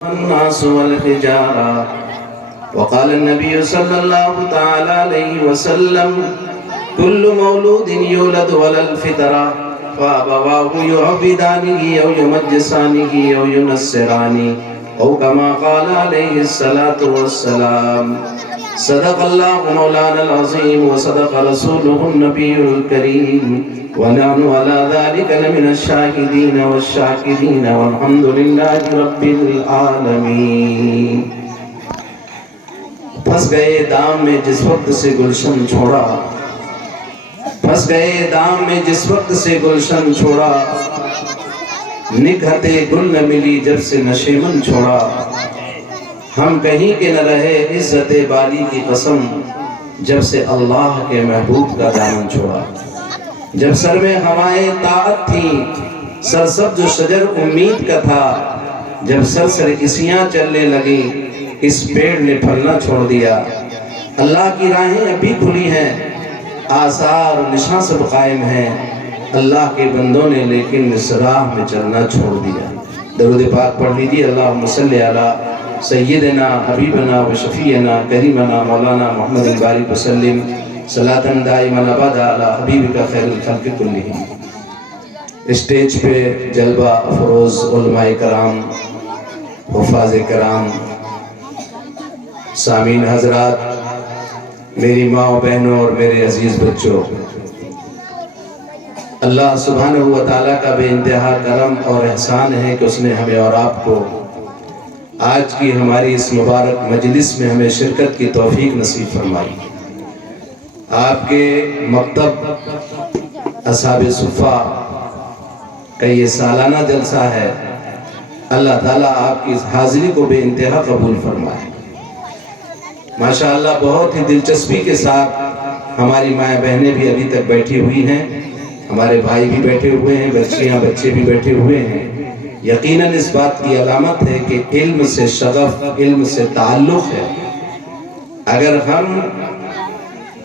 الناس والحجارة. وقال النبي صلى الله تعالى عليه وسلم: كل مولود يولد على الفطرة فأبواه يعبدانه أو يمجسانه أو ينصرانه أو كما قال عليه الصلاة والسلام. صدق الله مولانا العظيم وصدق رسوله النبي الكريم ونحن على ذلك لمن الشاهدين والشاكرين والحمد لله رب العالمین. پھنس گئے دام میں جس وقت سے گلشن چھوڑا، پھنس گئے دام میں جس وقت سے گلشن چھوڑا، نکہتے گل نہ ملی جب سے نشیمن چھوڑا. ہم کہیں کے نہ رہے عزت بالی کی قسم جب سے اللہ کے محبوب کا دامن چھوڑا. جب سر میں ہوائیں طاعت تھی سرسبز جو شجر امید کا تھا، جب سر سر اسیاں چلنے لگی اس پیڑ نے پھلنا چھوڑ دیا. اللہ کی راہیں ابھی کھلی ہیں، آثار نشاں سب قائم ہیں، اللہ کے بندوں نے لیکن اس راہ میں چلنا چھوڑ دیا. درود پاک پڑھ لیجیے. اللہم صلی علی سیدنا حبیبنا و شفیعنا کریمنا مولانا محمد البارک وسلم صلاۃ دائمہ ابدا علی حبیبک خیر الخلق کلہم. اسٹیج پہ جلوہ افروز علماء کرام، حفاظ کرام، سامعین حضرات، میری ماں و بہنوں اور میرے عزیز بچوں، اللہ سبحانہ و تعالیٰ کا بے انتہا کرم اور احسان ہے کہ اس نے ہمیں اور آپ کو آج کی ہماری اس مبارک مجلس میں ہمیں شرکت کی توفیق نصیب فرمائی. آپ کے مکتب اصحاب صفہ کا یہ سالانہ جلسہ ہے. اللہ تعالیٰ آپ کی اس حاضری کو بے انتہا قبول فرمائے. ماشاءاللہ بہت ہی دلچسپی کے ساتھ ہماری مائیں بہنیں بھی ابھی تک بیٹھی ہوئی ہیں، ہمارے بھائی بھی بیٹھے ہوئے ہیں، بچیاں بچے بھی بیٹھے ہوئے ہیں. یقیناً اس بات کی علامت ہے کہ علم سے شغف، علم سے تعلق ہے.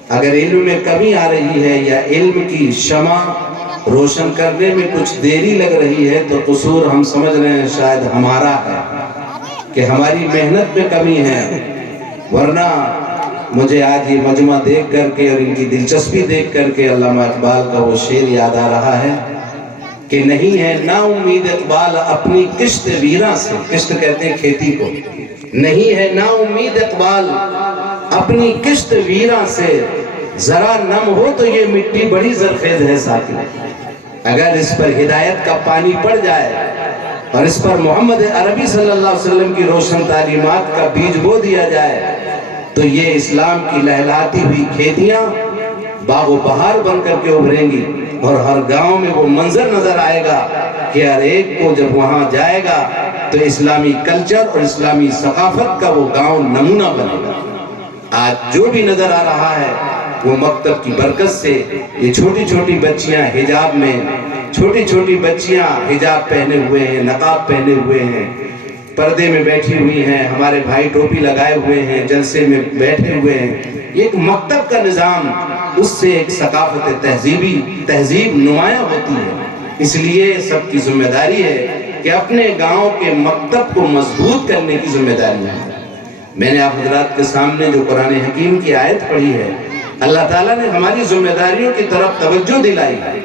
اگر علم میں کمی آ رہی ہے یا علم کی شمع روشن کرنے میں کچھ دیری لگ رہی ہے تو قصور ہم سمجھ رہے ہیں شاید ہمارا ہے کہ ہماری محنت میں کمی ہے. ورنہ مجھے آج یہ مجمع دیکھ کر کے اور ان کی دلچسپی دیکھ کر کے علامہ اقبال کا وہ شعر یاد آ رہا ہے کہ نہیں ہے نا امید اقبال اپنی کشت ویراں سے. کشت کہتے ہیں کھیتی کو. نہیں ہے نا امید اقبال اپنی کشت ویراں سے، ذرا نم ہو تو یہ مٹی بڑی زرخیز ہے ساتھی. اگر اس پر ہدایت کا پانی پڑ جائے اور اس پر محمد عربی صلی اللہ علیہ وسلم کی روشن تعلیمات کا بیج بو دیا جائے تو یہ اسلام کی لہلاتی ہوئی کھیتیاں باغ و بہار بن کر کے ابھریں گی، اور ہر گاؤں میں وہ منظر نظر آئے گا کہ ہر ایک کو جب وہاں جائے گا تو اسلامی کلچر اور اسلامی ثقافت کا وہ گاؤں نمونہ بنے گا. آج جو بھی نظر آ رہا ہے وہ مکتب کی برکت سے. یہ چھوٹی چھوٹی بچیاں حجاب میں، چھوٹی چھوٹی بچیاں حجاب پہنے ہوئے ہیں، نقاب پہنے ہوئے ہیں، پردے میں بیٹھی ہوئی ہیں. ہمارے بھائی ٹوپی لگائے ہوئے ہیں، جلسے میں بیٹھے ہوئے ہیں. یہ ایک مکتب کا نظام، اس سے ایک ثقافت تہذیب نمایاں ہوتی ہے. اس لیے سب کی ذمہ داری ہے کہ اپنے گاؤں کے مکتب کو مضبوط کرنے کی ذمہ داری ہے. میں نے آپ حضرات کے سامنے جو قرآن حکیم کی آیت پڑھی ہے، اللہ تعالیٰ نے ہماری ذمہ داریوں کی طرف توجہ دلائی ہے.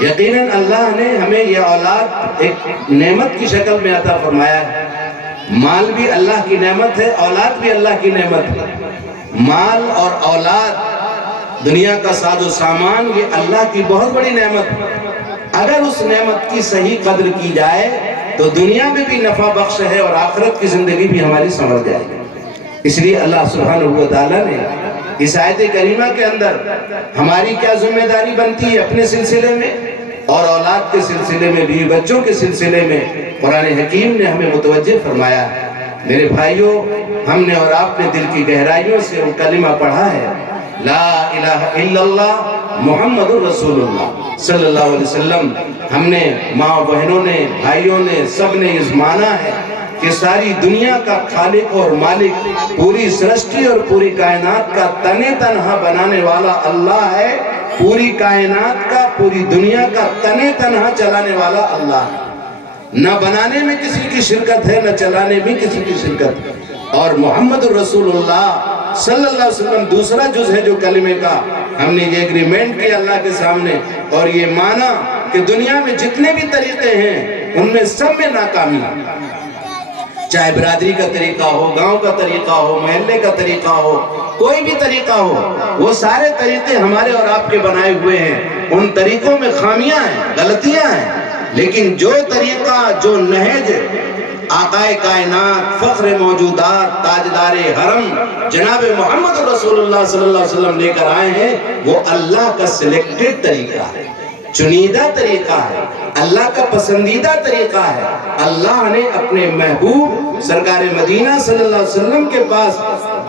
یقیناً اللہ نے ہمیں یہ اولاد ایک نعمت کی شکل میں عطا فرمایا ہے. مال بھی اللہ کی نعمت ہے، اولاد بھی اللہ کی نعمت ہے. مال اور اولاد، دنیا کا ساز و سامان، یہ اللہ کی بہت بڑی نعمت ہے. اگر اس نعمت کی صحیح قدر کی جائے تو دنیا میں بھی نفع بخش ہے اور آخرت کی زندگی بھی ہماری سنور جائے گی. اس لیے اللہ سبحانہ و تعالیٰ نے اس آیت کریمہ کے اندر ہماری کیا ذمہ داری بنتی ہے اپنے سلسلے میں اور اولاد کے سلسلے میں بھی، بچوں کے سلسلے میں قرآن حکیم نے ہمیں متوجہ فرمایا ہے. میرے بھائیوں، ہم نے اور آپ نے دل کی گہرائیوں سے وہ کلمہ پڑھا ہے، لا الہ الا اللہ محمد الرسول اللہ صلی اللہ علیہ وسلم. ہم نے، ماں بہنوں نے، بھائیوں نے، سب نے اس مانا ہے کہ ساری دنیا کا خالق اور مالک، پوری سرشٹی اور پوری کائنات کا تنے تنہا بنانے والا اللہ ہے. پوری کائنات کا، پوری دنیا کا تنے تنہا چلانے والا اللہ ہے. نہ بنانے میں کسی کی شرکت ہے، نہ چلانے میں کسی کی شرکت ہے۔ اور محمد الرسول اللہ صلی اللہ علیہ وسلم دوسرا جز ہے جو کلمے کا ہم نے یہ ایگریمنٹ کیا اللہ کے سامنے، اور یہ مانا کہ دنیا میں جتنے بھی طریقے ہیں ان میں سب میں ناکامی، چاہے برادری کا طریقہ ہو، گاؤں کا طریقہ ہو، محلے کا طریقہ ہو، کوئی بھی طریقہ ہو، وہ سارے طریقے ہمارے اور آپ کے بنائے ہوئے ہیں۔ ان طریقوں میں خامیاں ہیں، غلطیاں ہیں، لیکن جو طریقہ، جو نہج آقائے کائنات، فخر موجودات، تاجدار حرم جناب محمد رسول اللہ صلی اللہ علیہ وسلم لے کر آئے ہیں، وہ اللہ کا سلیکٹڈ طریقہ ہے، چنیدہ طریقہ ہے، اللہ کا پسندیدہ طریقہ ہے۔ اللہ نے اپنے محبوب سرکار مدینہ صلی اللہ علیہ وسلم کے پاس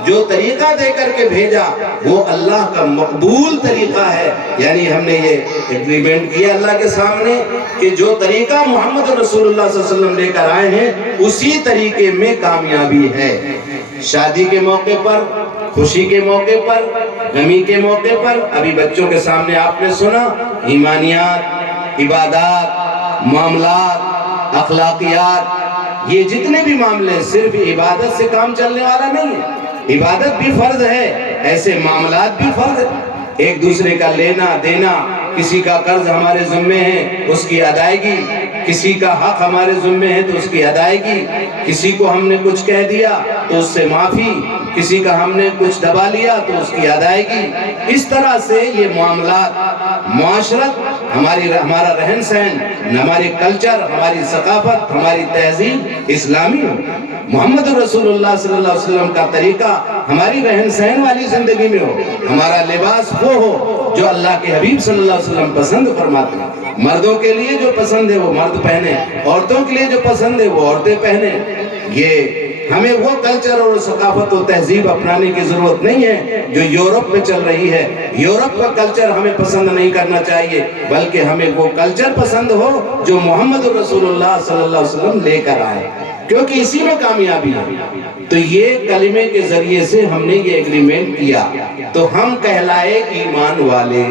جو طریقہ دے کر کے بھیجا وہ اللہ کا مقبول طریقہ ہے۔ یعنی ہم نے یہ ایگریمنٹ کیا اللہ کے سامنے کہ جو طریقہ محمد رسول اللہ صلی اللہ علیہ وسلم لے کر آئے ہیں اسی طریقے میں کامیابی ہے۔ شادی کے موقع پر، خوشی کے موقع پر، غمی کے موقع پر، ابھی بچوں کے سامنے آپ نے سنا، ایمانیات، عبادات، معاملات، اخلاقیات، یہ جتنے بھی معاملے صرف عبادت سے کام چلنے والا نہیں ہے۔ عبادت بھی فرض ہے، ایسے معاملات بھی فرض ہے، ایک دوسرے کا لینا دینا، کسی کا قرض ہمارے ذمے ہے اس کی ادائیگی، کسی کا حق ہمارے ذمے ہے تو اس کی ادائیگی، کسی کو ہم نے کچھ کہہ دیا تو اس سے معافی، کسی کا ہم نے کچھ دبا لیا تو اس کی ادائیگی۔ اس طرح سے یہ معاملات، معاشرت، ہمارا رہن سہن، ہماری کلچر، ہماری ثقافت، ہماری تہذیب اسلامی ہو، محمد رسول اللہ صلی اللہ علیہ وسلم کا طریقہ ہماری رہن سہن والی زندگی میں ہو، ہمارا لباس وہ ہو جو اللہ کے حبیب صلی اللہ علیہ وسلم پسند فرماتے ہیں۔ مردوں کے لیے جو پسند ہے وہ مرد پہنے، عورتوں کے لیے جو پسند ہے وہ عورتیں پہنے۔ یہ ہمیں وہ کلچر اور ثقافت و تہذیب اپنانے کی ضرورت نہیں ہے جو یورپ میں چل رہی ہے۔ یورپ کا کلچر ہمیں پسند نہیں کرنا چاہیے، بلکہ ہمیں وہ کلچر پسند ہو جو محمد رسول اللہ صلی اللہ علیہ وسلم لے کر آئے، کیونکہ اسی میں کامیابی ہے۔ تو یہ کلمے کے ذریعے سے ہم نے یہ ایگریمنٹ کیا تو ہم کہلائے ایمان والے۔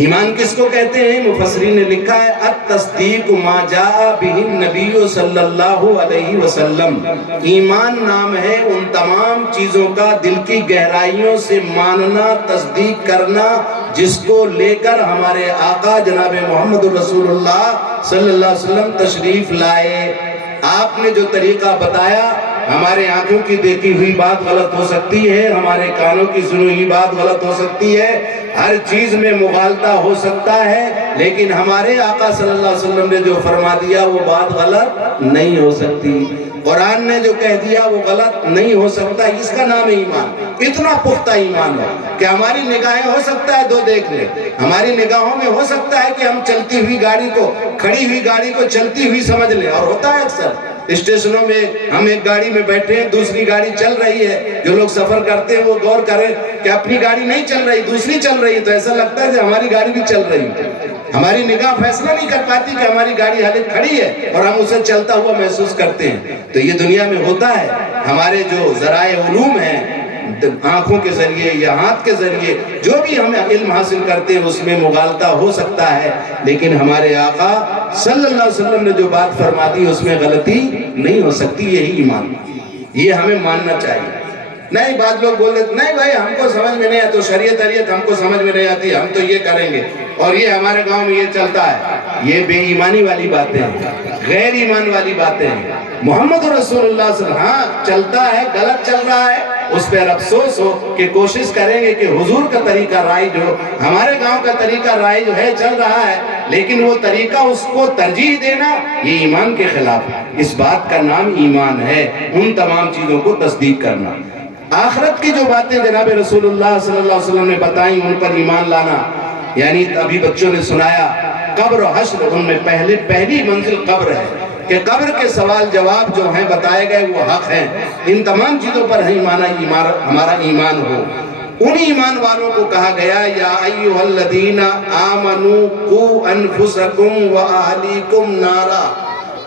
ایمان کس کو کہتے ہیں؟ مفسرین نے لکھا ہے التصدیق ما جاء بہ النبی صلی اللہ علیہ وسلم۔ ایمان نام ہے ان تمام چیزوں کا دل کی گہرائیوں سے ماننا، تصدیق کرنا، جس کو لے کر ہمارے آقا جناب محمد رسول اللہ صلی اللہ علیہ وسلم تشریف لائے۔ آپ نے جو طریقہ بتایا، ہمارے آنکھوں کی دیکھی ہوئی بات غلط ہو سکتی ہے، ہمارے کانوں کی سنی ہوئی بات غلط ہو سکتی ہے، ہر چیز میں مغالطہ ہو سکتا ہے، لیکن ہمارے آقا صلی اللہ علیہ وسلم نے جو فرما دیا وہ بات غلط نہیں ہو سکتی، قرآن نے جو کہہ دیا وہ غلط نہیں ہو سکتا۔ اس کا نام ہے ایمان۔ اتنا پختہ ایمان ہے کہ ہماری نگاہیں ہو سکتا ہے دو دیکھ لیں، ہماری نگاہوں میں ہو سکتا ہے کہ ہم چلتی ہوئی گاڑی کو، کھڑی ہوئی گاڑی کو چلتی ہوئی سمجھ لیں، اور ہوتا ہے اکثر اسٹیشنوں میں ہم ایک گاڑی میں بیٹھے ہیں، دوسری گاڑی چل رہی ہے، جو لوگ سفر کرتے ہیں وہ غور کریں کہ اپنی گاڑی نہیں چل رہی، دوسری چل رہی ہے، تو ایسا لگتا ہے کہ ہماری گاڑی بھی چل رہی ہے۔ ہماری نگاہ فیصلہ نہیں کر پاتی کہ ہماری گاڑی حالت کھڑی ہے اور ہم اسے چلتا ہوا محسوس کرتے ہیں۔ تو یہ دنیا میں ہوتا ہے، ہمارے جو ذرائع علوم ہیں، آنکھوں کے ذریعے یا ہاتھ کے ذریعے جو بھی ہم علم حاصل کرتے ہیں اس میں مغالطہ ہو سکتا ہے، لیکن ہمارے آقا صلی اللہ علیہ وسلم نے جو بات فرما دی اس میں غلطی نہیں ہو سکتی۔ یہی ایمان، یہ ہمیں ماننا چاہیے۔ نہیں بعض لوگ بول دیتے نہیں بھائی ہم کو سمجھ میں نہیں آتی، تو شریعت ہم کو سمجھ میں نہیں آتی، ہم تو یہ کریں گے اور یہ ہمارے گاؤں میں یہ چلتا ہے۔ یہ بے ایمانی والی باتیں ہیں، غیر ایمان والی باتیں ہیں۔ محمد رسول اللہ صلی اللہ علیہ وسلم ہاں چلتا ہے، غلط چل رہا ہے، اس پر افسوس ہو کہ کوشش کریں گے کہ حضور کا طریقہ رائج ہو، ہمارے گاؤں کا طریقہ رائج ہے، چل رہا ہے، لیکن وہ طریقہ اس کو ترجیح دینا یہ ایمان کے خلاف ہے۔ اس بات کا نام ایمان ہے، ان تمام چیزوں کو تصدیق کرنا۔ آخرت کی جو باتیں جناب رسول اللہ صلی اللہ علیہ وسلم نے بتائیں ان پر ایمان لانا، یعنی ابھی بچوں نے سنایا قبر و حشر، ان میں پہلی منزل قبر ہے کہ قبر کے سوال جواب جو ہیں بتائے گئے وہ حق ہیں۔ ان تمام چیزوں پر ہمارا ایمان ہو۔ ان ایمان والوں کو کہا گیا یا ایھا الذین آمنوا قوا انفسکم واہلیکم نارا،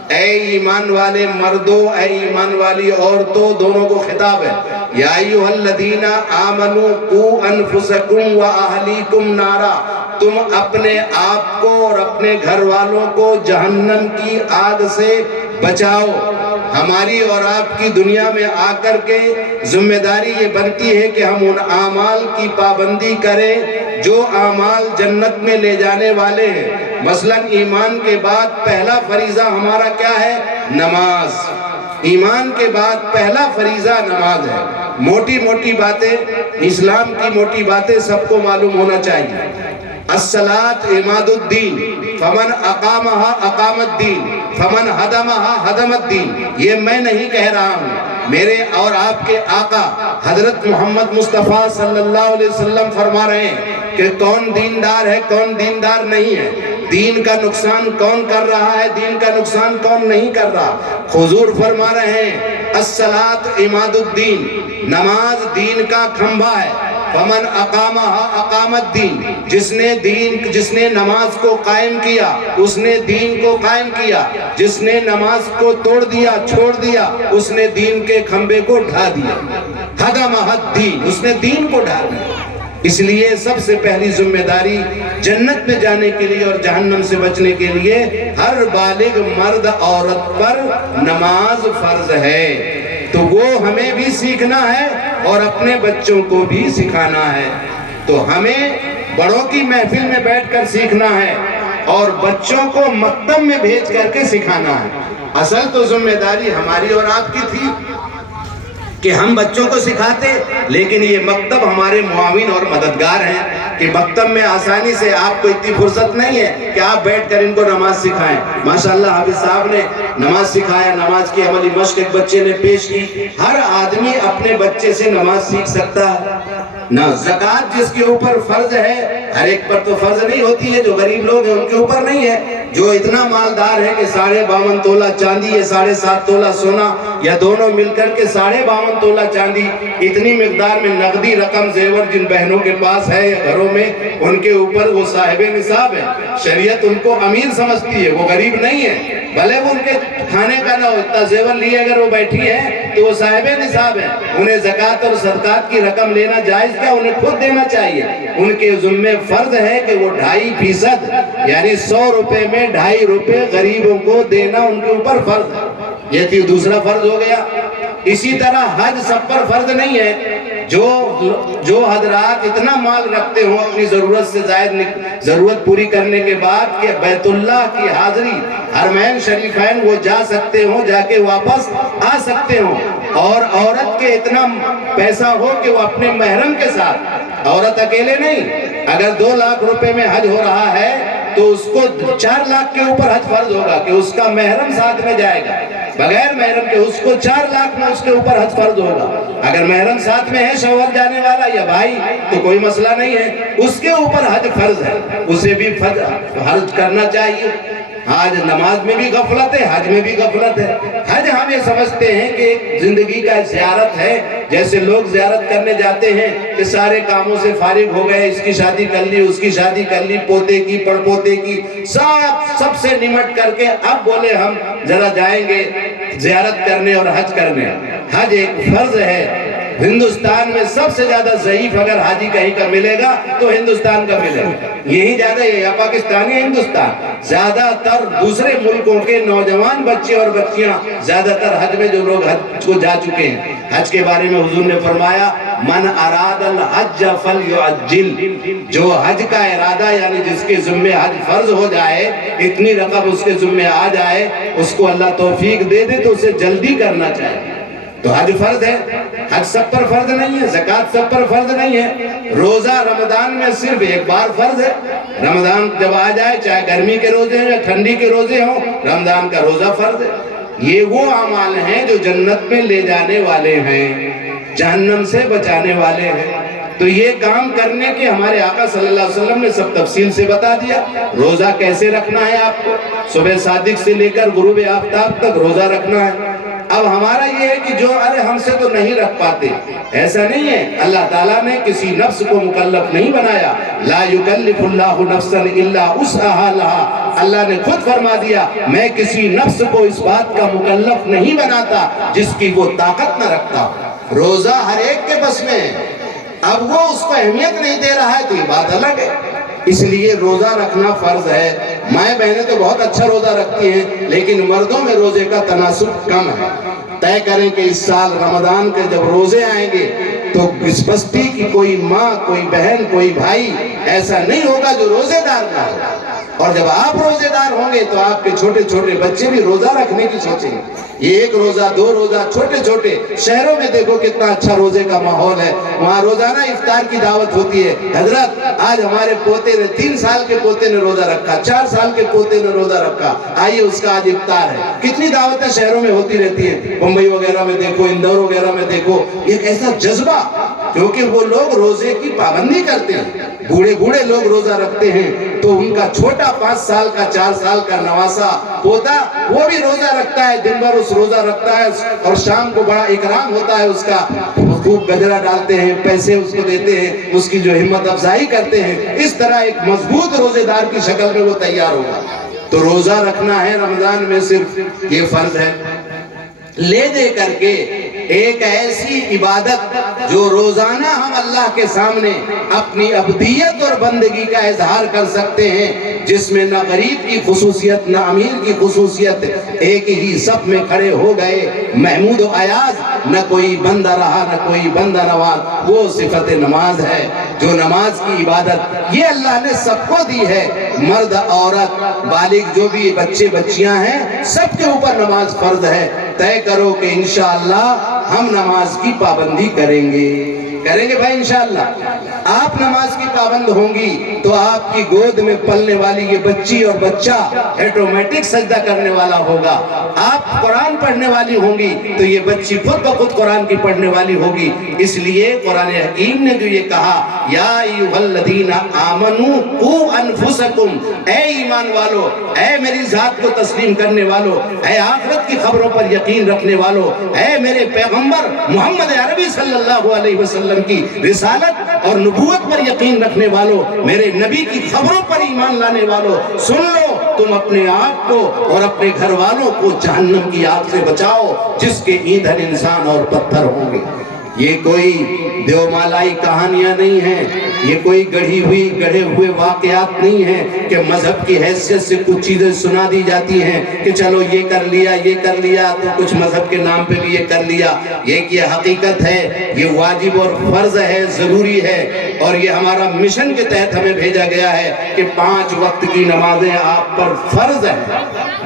اے ایمان والے مردوں، اے ایمان والی عورتوں، دونوں کو خطاب ہے۔ یا ایھا الذین آمنوا قوا انفسکم واہلیکم نارا، تم اپنے آپ کو اور اپنے گھر والوں کو جہنم کی آگ سے بچاؤ۔ ہماری اور آپ کی دنیا میں آ کر کے ذمہ داری یہ بنتی ہے کہ ہم ان اعمال کی پابندی کریں جو اعمال جنت میں لے جانے والے ہیں۔ مثلا ایمان کے بعد پہلا فریضہ ہمارا کیا ہے؟ نماز۔ ایمان کے بعد پہلا فریضہ نماز ہے۔ موٹی موٹی باتیں، اسلام کی موٹی باتیں سب کو معلوم ہونا چاہیے۔ الصلاۃ عماد الدین، فمن اقامہا اقام الدین، فمن ہدمہا ہدم الدین۔ یہ میں نہیں کہہ رہا ہوں، میرے اور آپ کے آقا حضرت محمد مصطفیٰ صلی اللہ علیہ وسلم فرما رہے ہیں کہ کون دیندار ہے، کون دیندار نہیں ہے، دین کا نقصان کون کر رہا ہے، دین کا نقصان کون نہیں کر رہا۔ حضور فرما رہے ہیں الصلاۃ عماد الدین، نماز دین کا کھمبا ہے۔ فمن اقامہا اقام الدین، جس نے نماز کو قائم کیا اس نے دین کو قائم کیا، جس نے نماز کو توڑ دیا چھوڑ دیا اس نے دین کے کھمبے کو ڈھا دیا۔ ہدمہ الدین، اس نے دین کو ڈھا دیا۔ اس لیے سب سے پہلی ذمہ داری جنت میں جانے کے لیے اور جہنم سے بچنے کے لیے ہر بالغ مرد عورت پر نماز فرض ہے۔ تو وہ ہمیں بھی سیکھنا ہے اور اپنے بچوں کو بھی سکھانا ہے۔ تو ہمیں بڑوں کی محفل میں بیٹھ کر سیکھنا ہے اور بچوں کو مکتب میں بھیج کر کے سکھانا ہے۔ اصل تو ذمہ داری ہماری اور آپ کی تھی کہ ہم بچوں کو سکھاتے، لیکن یہ مکتب ہمارے معاون اور مددگار ہیں کہ مکتب میں آسانی سے آپ کو اتنی فرصت نہیں ہے کہ آپ بیٹھ کر ان کو نماز سکھائیں۔ ماشاءاللہ حافظ صاحب نے نماز سکھایا، نماز کی عملی مشق ایک بچے نے پیش کی۔ ہر آدمی اپنے بچے سے نماز سیکھ سکتا ہے نہ۔ زکوٰۃ جس کے اوپر فرض ہے، ہر ایک پر تو فرض نہیں ہوتی ہے، جو غریب لوگ ہیں ان کے اوپر نہیں ہے۔ جو اتنا مالدار ہے کہ 52.5 تولہ چاندی یا 7.5 تولہ سونا یا دونوں مل کر کے 52.5 تولہ چاندی، اتنی مقدار میں نقدی رقم زیور جن بہنوں کے پاس ہے یا گھروں میں، ان کے اوپر وہ صاحب نصاب ہے۔ شریعت ان کو امیر سمجھتی ہے، وہ غریب نہیں ہے، بھلے وہ ان کے کھانے کا نہ ہو، اتنا زیور لیے اگر وہ بیٹھی ہے تو وہ صاحب نصاب ہے۔ انہیں زکوٰۃ اور صدقات کی رقم لینا جائز کیا، انہیں خود دینا چاہیے۔ ان کے ذمہ فرض ہے کہ وہ 2.5% یعنی 100 روپے میں 2.5 روپے غریبوں کو دینا ان کے اوپر فرض ہے۔ یہ تھی دوسرا فرض ہو گیا۔ اسی طرح حج سب پر فرض نہیں ہے۔ جو حضرات اتنا مال رکھتے ہوں اپنی ضرورت سے زائد ضرورت پوری کرنے کے بعد کہ بیت اللہ کی حاضری حرمین شریفین وہ جا سکتے ہوں، جا کے واپس آ سکتے ہوں، اور عورت کے اتنا پیسہ ہو کہ وہ اپنے محرم کے ساتھ، عورت اکیلے نہیں، اگر 2 لاکھ روپے میں حج ہو رہا ہے تو اس کو 4 لاکھ کے اوپر حج فرض ہوگا کہ اس کا محرم ساتھ میں جائے گا۔ بغیر محرم کے اس کو 4 لاکھ میں اس کے اوپر حج فرض ہوگا۔ اگر محرم ساتھ میں ہے، شوہر جانے والا یا بھائی، تو کوئی مسئلہ نہیں ہے، اس کے اوپر حج فرض ہے، اسے بھی حج کرنا چاہیے۔ آج نماز میں بھی غفلت ہے، حج میں بھی غفلت ہے۔ حج ہم یہ سمجھتے ہیں کہ ایک زندگی کا زیارت ہے، جیسے لوگ زیارت کرنے جاتے ہیں کہ سارے کاموں سے فارغ ہو گئے، اس کی شادی کر لی، اس کی شادی کر لی، پوتے کی پڑ پوتے کی، سب سے نمٹ کر کے اب بولے ہم ذرا جائیں گے زیارت کرنے اور حج کرنے۔ حج ایک فرض ہے۔ ہندوستان میں سب سے زیادہ ضعیف اگر حاجی کہیں کا ملے گا تو ہندوستان کا ملے گا، یہی زیادہ ہے، یا پاکستان یا ہندوستان۔ زیادہ تر دوسرے ملکوں کے نوجوان بچے اور بچیاں زیادہ تر حج میں، جو لوگ حج کو جا چکے ہیں۔ حج کے بارے میں حضور نے فرمایا من اراد الحج فلیعجل، جو حج کا ارادہ یعنی جس کے ذمہ حج فرض ہو جائے، اتنی رقم اس کے ذمہ آ جائے، اس کو اللہ توفیق دے دے تو اسے جلدی کرنا چاہیے۔ تو حج فرض ہے، حج سب پر فرض نہیں ہے، زکوٰۃ سب پر فرض نہیں ہے۔ روزہ رمضان میں صرف ایک بار فرض ہے، رمضان جب آ جائے، چاہے گرمی کے روزے ہوں یا ٹھنڈی کے روزے ہوں، رمضان کا روزہ فرض ہے۔ یہ وہ اعمال ہیں جو جنت میں لے جانے والے ہیں، جہنم سے بچانے والے ہیں۔ تو یہ کام کرنے کے ہمارے آقا صلی اللہ علیہ وسلم نے سب تفصیل سے بتا دیا۔ روزہ کیسے رکھنا ہے آپ کو، صبح صادق سے لے کر غروب آفتاب تک روزہ رکھنا ہے۔ اب ہمارا یہ ہے کہ جو ارے ہم سے تو نہیں رکھ پاتے، ایسا نہیں ہے. اللہ تعالیٰ نے کسی نفس کو مکلف نہیں بنایا. لا یکلف اللہ نفسا الا وسعها لها. اللہ نے خود فرما دیا میں کسی نفس کو اس بات کا مکلف نہیں بناتا جس کی وہ طاقت نہ رکھتا. روزہ ہر ایک کے بس میں ہے، اب وہ اس کو اہمیت نہیں دے رہا ہے تو یہ بات الگ ہے. اس لیے روزہ رکھنا فرض ہے. مائیں بہنیں تو بہت اچھا روزہ رکھتی ہیں، لیکن مردوں میں روزے کا تناسب کم ہے. طے کریں کہ اس سال رمضان کے جب روزے آئیں گے تو اس بستی کی کوئی ماں، کوئی بہن، کوئی بھائی ایسا نہیں ہوگا جو روزے دار نہ ہو. اور جب آپ روزے دار ہوں گے تو آپ کے چھوٹے چھوٹے بچے بھی روزہ رکھنے کی سوچیں گے. یہ 1 روزہ 2 روزہ چھوٹے چھوٹے شہروں میں دیکھو کتنا اچھا روزے کا ماحول ہے. وہاں روزانہ افطار کی دعوت ہوتی ہے. حضرت آج ہمارے پوتے نے 3 سال کے پوتے نے روزہ رکھا، 4 سال کے پوتے نے روزہ رکھا، آئیے اس کا آج افطار ہے. کتنی دعوتیں شہروں میں ہوتی رہتی ہیں. ممبئی وغیرہ میں دیکھو، اندور وغیرہ میں دیکھو، ایک ایسا جذبہ، کیونکہ وہ لوگ روزے کی پابندی کرتے ہیں. بوڑھے لوگ روزہ رکھتے ہیں تو ان کا چھوٹا 5 سال کا 4 سال کا نواسا پوتا وہ بھی روزہ رکھتا ہے. دن بھر اس روزہ رکھتا ہے اور شام کو بڑا اکرام ہوتا ہے اس کا. خوب گجرا ڈالتے ہیں، پیسے اس کو دیتے ہیں، اس کی جو ہمت افزائی کرتے ہیں. اس طرح ایک مضبوط روزے دار کی شکل میں وہ تیار ہوگا. تو روزہ رکھنا ہے رمضان میں صرف یہ فرض ہے. لے دے کر کے ایک ایسی عبادت جو روزانہ ہم اللہ کے سامنے اپنی عبدیت اور بندگی کا اظہار کر سکتے ہیں، جس میں نہ غریب کی خصوصیت نہ امیر کی خصوصیت، ایک ہی صف میں کھڑے ہو گئے محمود و ایاز، نہ کوئی بندہ رہا نہ کوئی بندہ نواز. وہ صفت نماز ہے. جو نماز کی عبادت یہ اللہ نے سب کو دی ہے، مرد عورت بالغ جو بھی بچے بچیاں ہیں سب کے اوپر نماز فرض ہے. طے کرو کہ انشاءاللہ ہم نماز کی پابندی کریں گے بھائی انشاءاللہ. آپ نماز کی پابند ہوں گی تو آپ کی گود میں پلنے والی یہ بچی اور بچہ آٹومیٹک سجدہ کرنے والا ہوگا. آپ قرآن پڑھنے والی ہوں گی تو یہ بچی خود بخود قرآن کی پڑھنے والی ہوگی. اس لیے قرآن حکیم نے جو یہ کہا یا ایھا الذین آمنوا قوا انفسکم، اے ایمان والو، اے میری ذات کو تسلیم کرنے والو، اے آخرت کی خبروں پر یقین رکھنے والو، اے میرے پیغمبر محمد عربی صلی اللہ علیہ وسلم کی رسالت اور نبوت پر یقین رکھنے والو، میرے نبی کی خبروں پر ایمان لانے والو، سن لو تم اپنے آپ کو اور اپنے گھر والوں کو جہنم کی آگ سے بچاؤ جس کے ایندھن انسان اور پتھر ہوں گے. یہ کوئی دیومالائی کہانیاں نہیں ہیں، یہ کوئی گڑھے ہوئے واقعات نہیں ہیں کہ مذہب کی حیثیت سے کچھ چیزیں سنا دی جاتی ہیں کہ چلو یہ کر لیا تو کچھ مذہب کے نام پہ بھی یہ کر لیا. یہ حقیقت ہے، یہ واجب اور فرض ہے، ضروری ہے، اور یہ ہمارا مشن کے تحت ہمیں بھیجا گیا ہے کہ 5 وقت کی نمازیں آپ پر فرض ہیں.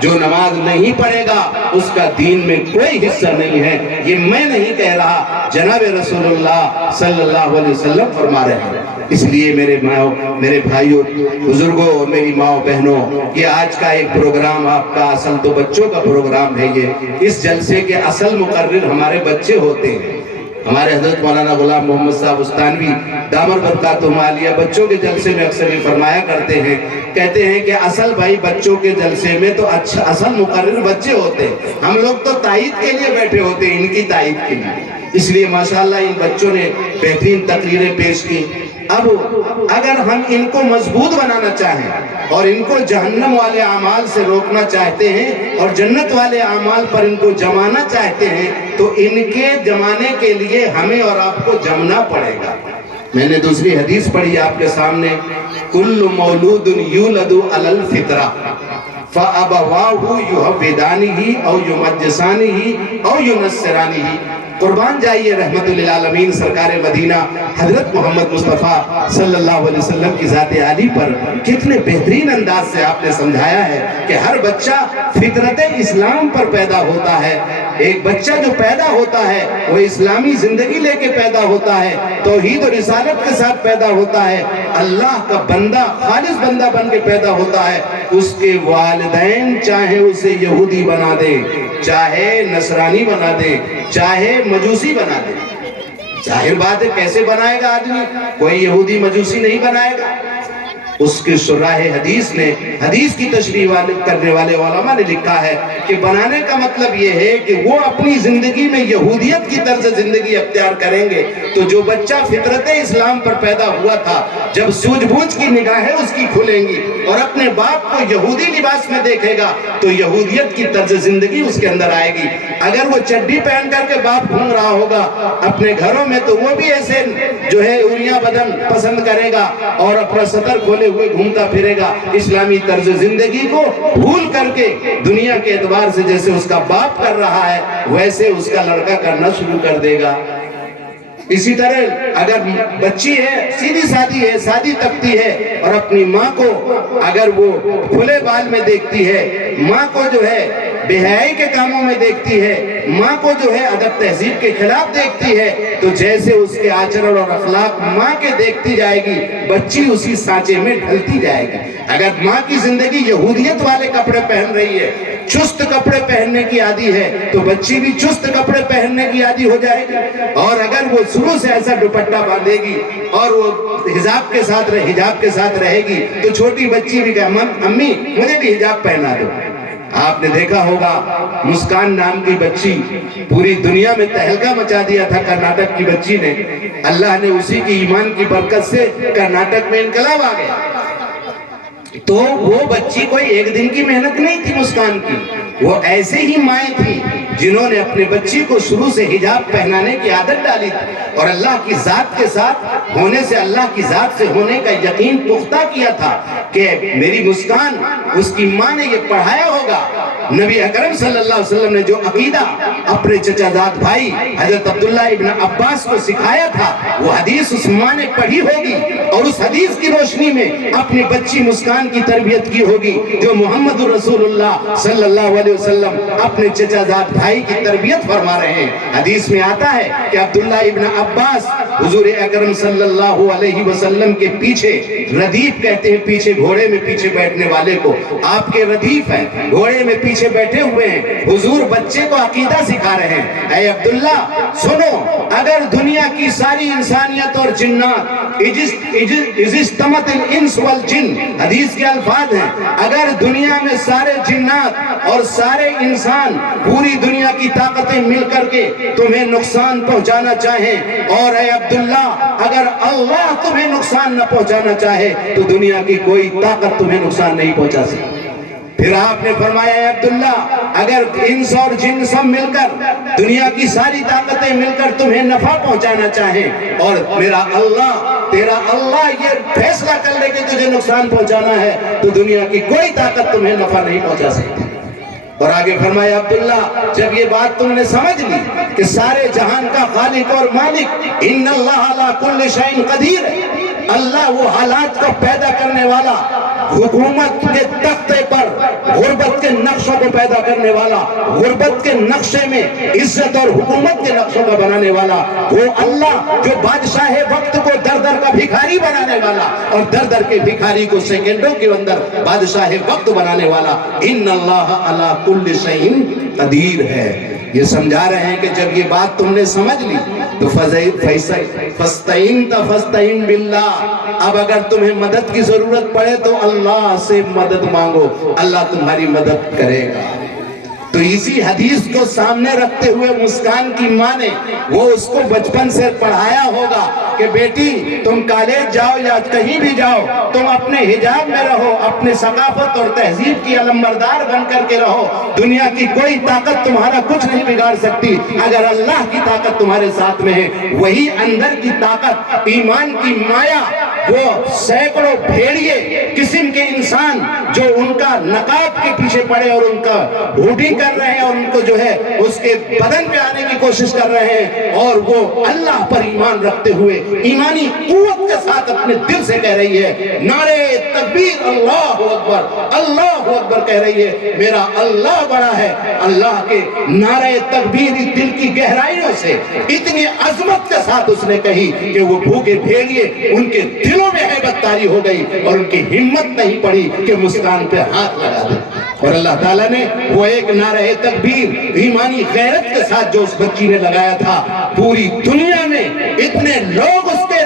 جو نماز نہیں پڑھے گا اس کا دین میں کوئی حصہ نہیں ہے. یہ میں نہیں کہہ رہا، جناب رسول اللہ صلی اللہ علیہ وسلم فرما رہے ہیں. اس لیے میرے بھائیوں، بزرگوں اور میری ماں بہنوں، یہ آج کا ایک پروگرام آپ کا اصل تو بچوں کا پروگرام ہے. یہ اس جلسے کے اصل مقرر ہمارے بچے ہوتے ہیں. ہمارے حضرت مولانا غلام محمد صاحب استانوی دامر برکاتہم عالیہ بچوں کے جلسے میں اکثر یہ فرمایا کرتے ہیں، کہتے ہیں کہ اصل بھائی بچوں کے جلسے میں تو اصل مقرر بچے ہوتے ہیں، ہم لوگ تو تائید کے لیے بیٹھے ہوتے ہیں، ان کی تائید کے لیے. اس لیے ماشاءاللہ ان بچوں نے بہترین تقریریں پیش کی. اب اگر ہم ان کو مضبوط بنانا چاہیں اور ان کو جہنم والے اعمال سے روکنا چاہتے ہیں اور جنت والے اعمال پر ان کو جمانا چاہتے ہیں تو ان کے جمانے کے لیے ہمیں اور آپ کو جمنا پڑے گا. میں نے دوسری حدیث پڑھی آپ کے سامنے، کل مولود یولد علی الفطرہ فَأَبَوَاهُ يُحَوِّدَانِهِ أَوْ يُمَجِّسَانِهِ أَوْ يُنَصِّرَانِهِ. قربان جائیے رحمت للعالمین سرکار مدینہ حضرت محمد مصطفیٰ صلی اللہ علیہ وسلم کی ذات عالی پر کتنے بہترین انداز سے آپ نے سمجھایا ہے کہ ہر بچہ فطرت اسلام پر پیدا ہوتا ہے. ایک بچہ جو پیدا ہوتا ہے وہ اسلامی زندگی لے کے پیدا ہوتا ہے، توحید و رسالت کے ساتھ پیدا ہوتا ہے، اللہ کا بندہ خالص بندہ بن کے پیدا ہوتا ہے. اس کے والدین چاہے اسے یہودی بنا دے، چاہے نصرانی بنا دے، چاہے مجوسی بنا دے. ظاہر بات ہے کیسے بنائے گا آدمی؟ کوئی یہودی مجوسی نہیں بنائے گا. اس کے شراح حدیث نے، حدیث کی تشریح کرنے والے علماء نے لکھا ہے کہ بنانے کا مطلب یہ ہے کہ وہ اپنی زندگی میں یہودیت کی طرز زندگی اختیار کریں گے تو جو بچہ فطرت اسلام پر پیدا ہوا تھا، جب سوجھ بوجھ کی نگاہیں اس کی کھلیں گی اور اپنے باپ کو یہودی لباس میں دیکھے گا تو یہودیت کی طرز زندگی اس کے اندر آئے گی۔ اگر وہ چڈی پہن کر کے باپ گھوم رہا ہوگا اپنے گھروں میں تو وہ بھی ایسے جو ہے اونیا بدن پسند کرے گا اور اپنا سطر کھولے ہوئے گھومتا پھرے گا، اسلامی طرز زندگی کو بھول کر کے دنیا کے اعتبار سے جیسے اس کا باپ کر رہا ہے ویسے اس کا لڑکا کرنا شروع کر دے گا۔ اسی طرح اگر بچی ہے، سیدھی سادی ہے، سادی تکتی ہے اور اپنی ماں کو اگر وہ کھلے بال میں دیکھتی ہے، ماں کو جو ہے بے حیائی کے کاموں میں دیکھتی ہے، ماں کو جو ہے ادب تہذیب کے خلاف دیکھتی ہے تو جیسے اس کے آچرن اور اخلاق ماں کے دیکھتی جائے گی بچی اسی سانچے میں ڈھلتی جائے گی۔ اگر ماں کی زندگی یہودیت والے کپڑے پہن رہی ہے، چست کپڑے پہننے کی عادی ہے تو بچی بھی چست کپڑے پہننے کی عادی ہو جائے گی، اور اگر وہ شروع سے ایسا دوپٹہ باندھے گی اور وہ حجاب کے ساتھ رہے گی تو چھوٹی بچی بھی کہے امی مجھے بھی حجاب پہنا دو۔ آپ نے دیکھا ہوگا مسکان نام کی بچی پوری دنیا میں تہلکہ مچا دیا تھا، کرناٹک کی بچی نے، اللہ نے اسی کی ایمان کی برکت سے کرناٹک میں انقلاب آ گیا۔ تو وہ بچی کوئی ایک دن کی محنت نہیں تھی مسکان کی، وہ ایسے ہی مائیں تھی جنہوں نے اپنے بچی کو شروع سے حجاب پہنانے کی عادت ڈالی تھی اور اللہ کی ذات کے ساتھ ہونے سے، اللہ کی ذات سے ہونے کا یقین پختہ کیا تھا کہ میری مسکان، اس کی ماں نے یہ پڑھایا ہوگا۔ نبی اکرم صلی اللہ علیہ وسلم نے جو عقیدہ اپنے چچا زاد بھائی حضرت عبداللہ ابن عباس کو سکھایا تھا وہ حدیث اس ماں نے پڑھی ہوگی اور اس حدیث کی روشنی میں اپنی بچی مسکان کی تربیت کی ہوگی جو محمد رسول اللہ صلی اللہ علیہ وسلم اپنے چچا زاد بھائی کی تربیت فرما رہے ہیں۔ حدیث میں آتا ہے کہ عبداللہ ابن عباس حضور اکرم صلی اللہ علیہ وسلم کے پیچھے، ردیف کہتے ہیں پیچھے گھوڑے میں پیچھے بیٹھنے والے کو، آپ کے ردیف ہیں، گھوڑے میں پیچھے بیٹھے ہوئے ہیں، حضور بچے کو عقیدہ سکھا رہے ہیں۔ اے عبداللہ سنو، اگر دنیا کی ساری انسانیت اور جنات اجتمعت الانس والجن، حدیث کے الفاظ ہیں، اگر دنیا میں سارے جنات اور سارے انسان پوری دنیا کی طاقتیں مل کر کے تمہیں نقصان پہنچانا چاہیں، اور اے عبداللہ اگر اللہ تمہیں نقصان نہ پہنچانا چاہے تو دنیا کی کوئی طاقت تمہیں نقصان نہیں پہنچا سکتی۔ پھر آپ نے فرمایا اے عبداللہ اگر انس اور جن سب مل کر، دنیا کی ساری طاقتیں مل کر تمہیں نفع پہنچانا چاہیں اور میرا اللہ، تیرا اللہ یہ فیصلہ کر لے کہ تجھے نقصان پہنچانا ہے تو دنیا کی کوئی طاقت تمہیں نفع نہیں پہنچا سکتی۔ اور آگے فرمایا عبداللہ جب یہ بات تم نے سمجھ لی کہ سارے جہان کا خالق اور مالک ان اللہ علی کل شیء قدیر ہے، اللہ وہ حالات کو پیدا کرنے والا، حکومت کے تختے پر غربت کے نقشوں کو پیدا کرنے والا، غربت کے نقشے میں عزت اور حکومت کے نقشوں کا بنانے والا، وہ اللہ جو بادشاہ وقت کو در در کا بھکاری بنانے والا اور در در کے بھکاری کو سیکنڈوں کے اندر بادشاہ وقت بنانے والا، ان اللہ علی کل شیء قدیر ہے۔ یہ سمجھا رہے ہیں کہ جب یہ بات تم نے سمجھ لی تو فَاسْتَعِنْ بِاللَّهِ، اب اگر تمہیں مدد کی ضرورت پڑے تو اللہ سے مدد مانگو، اللہ تمہاری مدد کرے گا۔ تو اسی حدیث کو سامنے رکھتے ہوئے مسکان کی ماں نے وہ اس کو بچپن سے پڑھایا ہوگا کہ بیٹی تم کالج جاؤ یا کہیں بھی جاؤ، تم اپنے حجاب میں رہو، اپنے ثقافت اور تہذیب کی علمبردار بن کر کے رہو، دنیا کی کوئی طاقت تمہارا کچھ نہیں بگاڑ سکتی اگر اللہ کی طاقت تمہارے ساتھ میں ہے۔ وہی اندر کی طاقت، ایمان کی مایا، وہ سینکڑوں بھیڑیے قسم کے انسان جو ان کا نقاب کے پیچھے پڑے اور ان کا بھوٹی کر رہے ہیں اور ان کو جو ہے اس کے بدن پہ آنے کی کوشش کر رہے ہیں اور وہ اللہ پر ایمان رکھتے ہوئے ایمانی قوت کے ساتھ اپنے دل سے کہہ رہی ہے نعرہ تکبیر اللہ اکبر کہہ رہی ہے میرا اللہ بڑا ہے۔ اللہ کے نعرہ تکبیر دل کی گہرائیوں سے اتنی عظمت کے ساتھ اس نے کہی کہ وہ بھوکے بھیڑیے ان کے دلوں میں ہیبت طاری ہو گئی اور ان کی ہمت نہیں پڑی کہ مسکان پہ ہاتھ لگا دے۔ اور اللہ تعالیٰ نے وہ ایک نعرہ تکبیر ایمانی غیرت کے ساتھ جو اس بچی نے لگایا تھا، پوری دنیا میں اتنے لوگ اس کے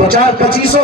50-25